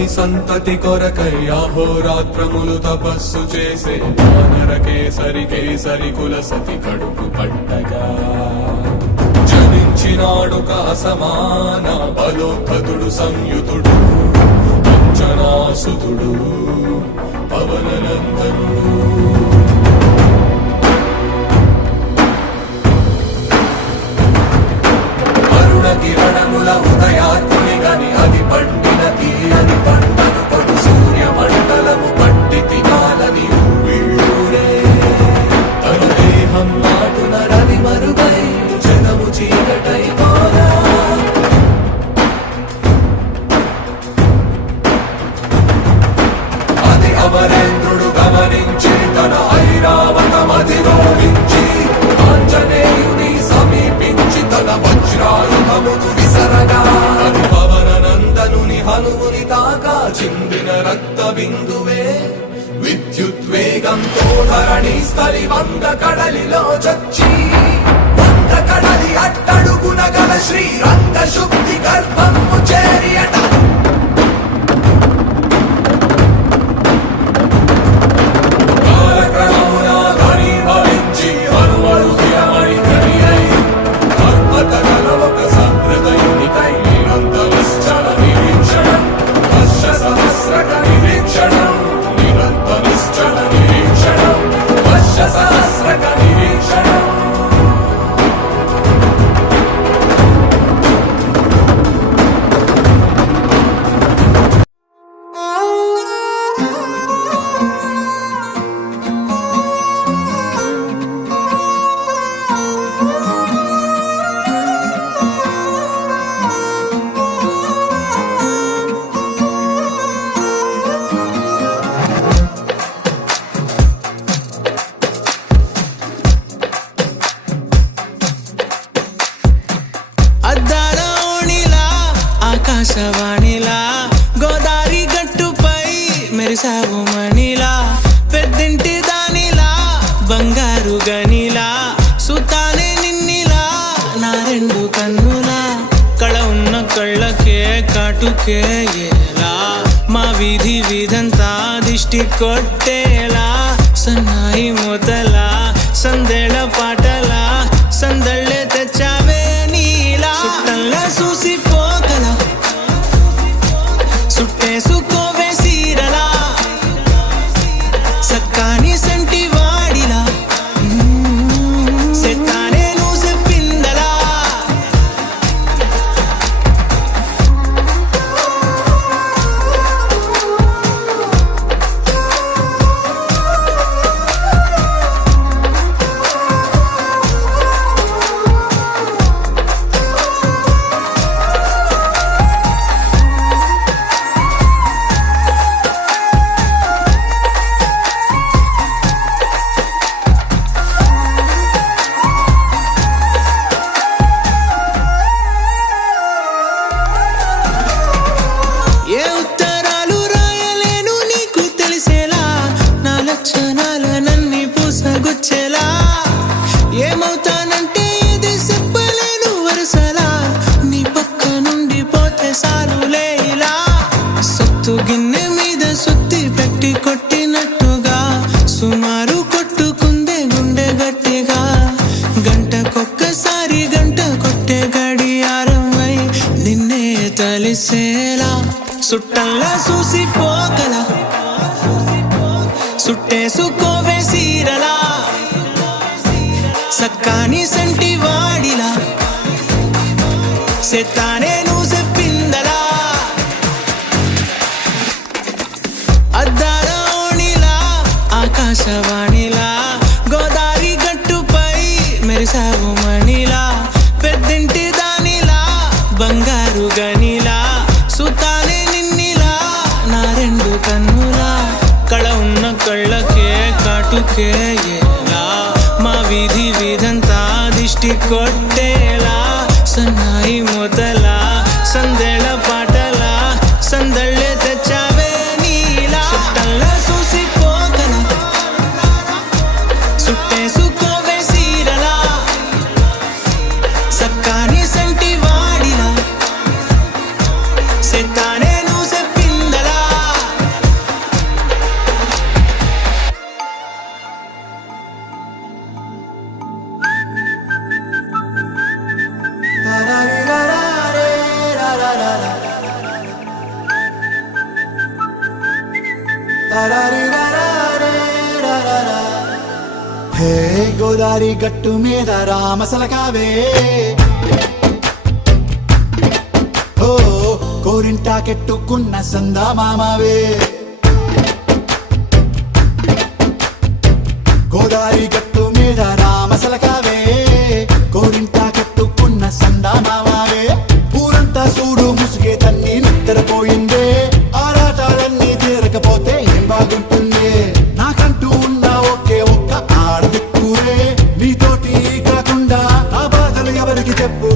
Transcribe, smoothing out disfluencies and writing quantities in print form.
తరమై సంతతి కొరకై అహోరాత్రములు తపస్సు చేసే వానర కేసరి కేసరి కుల సతి కడుపు పట్టగా జనించినాడుక అసమాన బలోద్ధతుడు సంయుతుడు అంజనాసుతుడు పవననందనుడు. కిరణముల ఉదయాత్ముని గని అది పండిన తీయని పంటను పడు సూర్య మండలము పట్టి తినాలని ఊళ్ళూరే తన దేహం నాటున రవి మరుగై జనము చీకటై పోరా. అది అమరేంద్రుడు గమనించి తన ఐరావతమధిరోహించి ఆంజనేయుని సమీపించి తన వజ్రాయుధమును విసరగా అది పవననందనుని హనుముని తాకా చిందిన రక్త బిందువే విద్యుద్వేగంతో ధరణి స్థలి వంద కడలిలో చచ్చి వంద కడలి అట్టడుగున గల శ్రీరంగ శుద్ధి గర్భము చేరియట. ఆకాశవాణిలా గోదారి గట్టుపై మెరిసావు మణిలా పెద్దింటి దానిలా బంగారు గనిలా సుతానే నిన్నిలా నా రెండు కన్నులా కళ ఉన్న కళ్ళకే కాటుకే ఎలా మా వీధి వీధంతా దిష్టి కొట్టేలా సన్నాయి మొదలా సందేళ పాటలా సందళ్ళే తెచ్చావే నీలా చుట్టల్లా చూసి సుట్టేసుకోవే సీరలా సక్కాని సంటి వాడిలా సెత్తానే నువ్వు చెప్పిందలా ఏమవుతానంటే ఇది చెప్పలేను వరుసలా నీ పక్క నుండి పోతే సాలులే ఇలా సత్తు గిన్నె మీద సుత్తి పెట్టి కొట్టినట్టుగా సుమారు కొట్టుకుందే గుండె గట్టిగా గంటకొక్కసారి గంట కొట్టే గడియారమై నిన్నే తలిసేలా సుట్టల్లా చూసి పోగల సుట్టేసుకోవే సీరలా సక్కాని సంటి వాడిలా సెత్తానే నువ్వు చెప్పిందలా అద్దాల ఓణిలా ఆకాశవాణిలా గోదారి గట్టుపై మెరిసావు మణిలా పెద్దింటి దానిలా బంగారు గనిలా సుతానే నిన్నిలా నా రెండు కన్నులా కళ ఉన్న కళ్ళకే కాటుకే ఎలా మా వీధి వీధంతా దిష్టి కొట్టేలా సన్నాయి మొదలా సందేళ పాటలా సందళ్ళే తెచ్చావే నీలా చుట్టల్లా చూసి పోగల సుట్టేసుకోవే సీరలా సక్కాని సంటి వాడిలా సెత్తానే నువ్వు చెప్పిందలా హే గోదారి గట్టు మీద రామసలకావే ఓ కోరింటాకెట్టుకున్న సందా మామావే గోదారి గట్టు మీద రామసలకావే కోరింటాకెట్టుకున్న సందా మామావే ఊరంతా చూడు ముసుగే తన్ని నిద్రపోయిందే ఆరాటాలన్నీ తీరకపోతే ఏం బాగుంటుంది నాకంటూ ఉన్న ఒకే ఒక్క ఆడదిక్కురే నీతోటి కాకుండా ఆ బాధలు ఎవరికి చెప్పు